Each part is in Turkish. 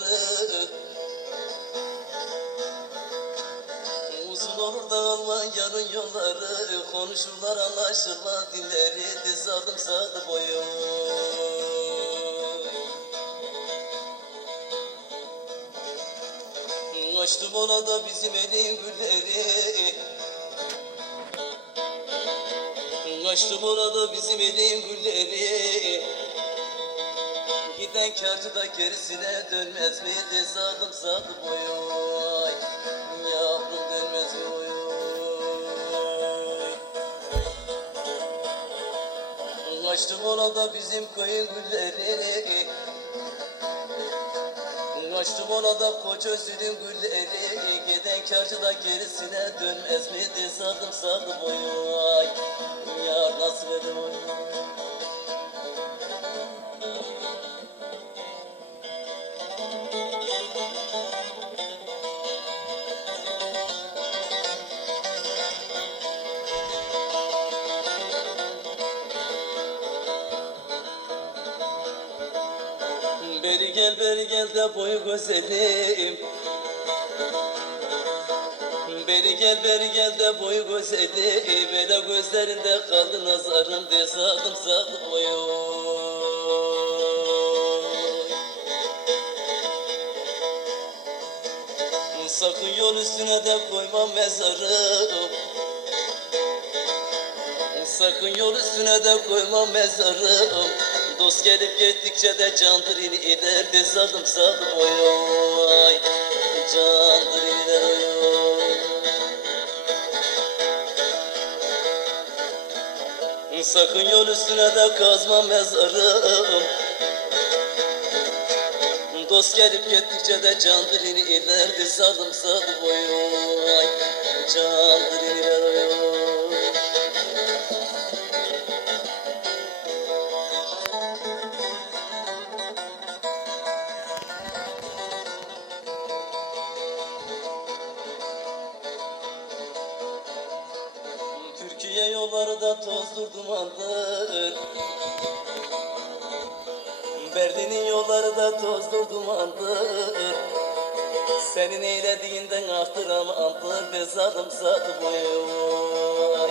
yaralı. Uzun olur yarın yolları Konuşurlar anlaşırlar. Dilleri Diz adım sağdı boyum Açtım ona da bizim elin gülleri. Açtım ona da bizim elin gülleri. Giden karcı da gerisine dönmez mi de zadım zadı boyu Ay, Yavrum dönmez mi oy Açtım ona da bizim koyun gülleri. Açtım ona da koca özünün gülleri. Giden karcı da gerisine dönmez mi de zadım zadı boyu Ay, Yar nasıl Beri gel beri gel de boyu güzelim. Beri gel beri gel de boyu güzelim. Böyle gözlerinde kaldı nazarım de sadım sadım boyu Sakın yol üstüne de koymam mezarım Sakın yol üstüne de koymam mezarım Dost gelip gittikçe de candır ini iner de sardım sardım oy Candır iner oy Sakın yol üstüne de kazma mezarım Dost gelip gittikçe de candır ini iner de sardım sardım oy Candır iner oy Türkiye yolları da tozdur dumandır. Berlin'in yolları da tozdur dumandır. Senin eylediğinden ahtıramandır Be zadım zadım oy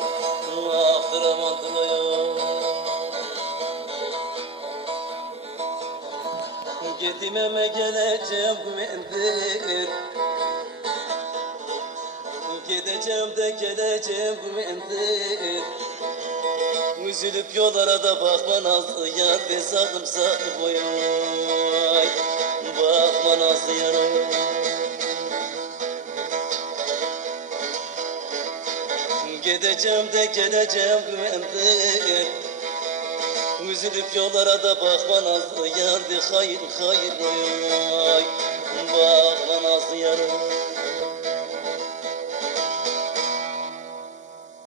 Ahtıramandır oy Gidimeme geleceğim güvendir Gideceğim de geleceğim güvendir Üzülüp yollara da bakma nazlı yar Be zadım zadım oy Bakma nazlı yar oy Gideceğim de geleceğim güvendir Üzülüp yollara da bakma nazlı yar De hayır hayır oy